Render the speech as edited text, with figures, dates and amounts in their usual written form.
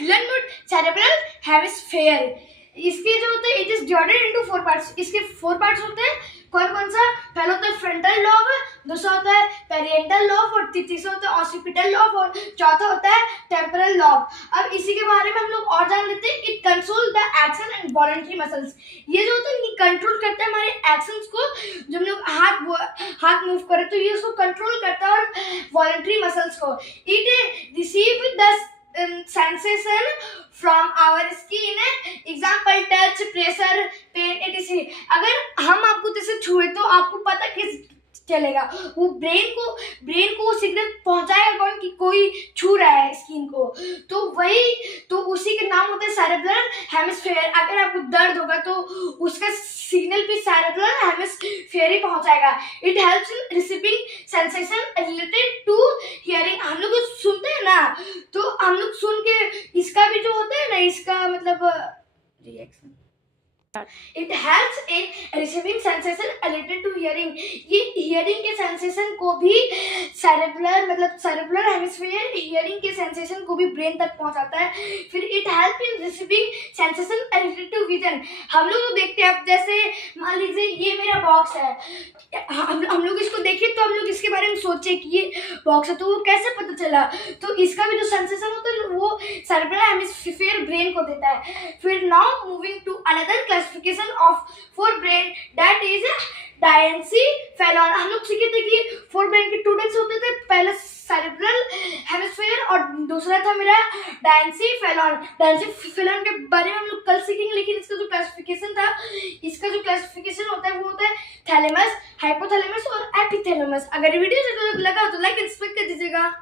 Glenwood cerebral hemisphere. इसके जो होते हैं it is divided into 4 parts. इसके 4 पार्ट्स होते हैं। कौन कौन सा? पहला होता है फ्रंटल लॉब, दूसरा होता है पेरिएंटल लॉब और तीसरा होता है ऑसिपिटल लॉब और चौथा होता है टेम्पोरल लॉब। अब इसी के बारे में हम लोग और जान लेते हैं। It control the action and voluntary muscles. ये जो होता है ये कंट्रोल करता है हमारे एक्शंस को। जब हम लोग हाथ मूव करें तो ये उसको कंट्रोल करता है और वॉलंटरी मसल्स को। It receive the sensation from our skin, example touch, pressure, pain etc। अगर हम आपको जैसे छुए तो आपको पता किस चलेगा, वो ब्रेन को सिग्नल पहुंचाएगा कौन कि कोई छू रहा है स्किन को। तो वही तो उसी के नाम होते हैं सेरेब्रल हेमिस्फीयर। अगर आपको दर्द होगा तो उसका सिग्नल भी सेरेब्रल हेमिस्फीयर ही पहुंचाएगा। It helps in receiving sensation related to hearing. हम लोग सुनते हैं ना, तो हम लोग सुन के इसका भी जो होता है ना, इसका मतलब reaction, it helps in receiving sensation related to hearing. ये हियरिंग के सेंसेशन को भी सेरेब्रल हेमिस्फीयर हियरिंग के सेंसेशन को भी ब्रेन तक पहुंचाता है। फिर it help in receiving sensation related to vision. हम लोग देखते हैं, अब जैसे मान लीजिए ये मेरा बॉक्स है, हम लोग इसको देखें तो हम लोग इसके बारे में सोचे कि ये बॉक्स है, तो वो कैसे पता चला? तो इसका भी जो सेंसेशन होता है वो सेरेब्रल हेमिस्फीयर ब्रेन को देता है। फिर now moving to another classification of 4 brain, that is diencephalon. हम लोग सीखे थे कि 4 ब्रेन के 2 टाइप्स होते थे, पहला सेरेब्रल हेमिस्फीयर और दूसरा था मेरा डायेंसीफेलॉन। डायेंसीफेलॉन के बारे में हम लोग कल सीखेंगे, लेकिन इसका जो क्लासिफिकेशन था, इसका जो क्लासिफिकेशन होता है वो होता है थैलेमस, हाइपोथैलेमस और एपिथैलेमस। अगर वीडियो लगा हो तो लाइक एंड सब्सक्राइब कर दीजिएगा।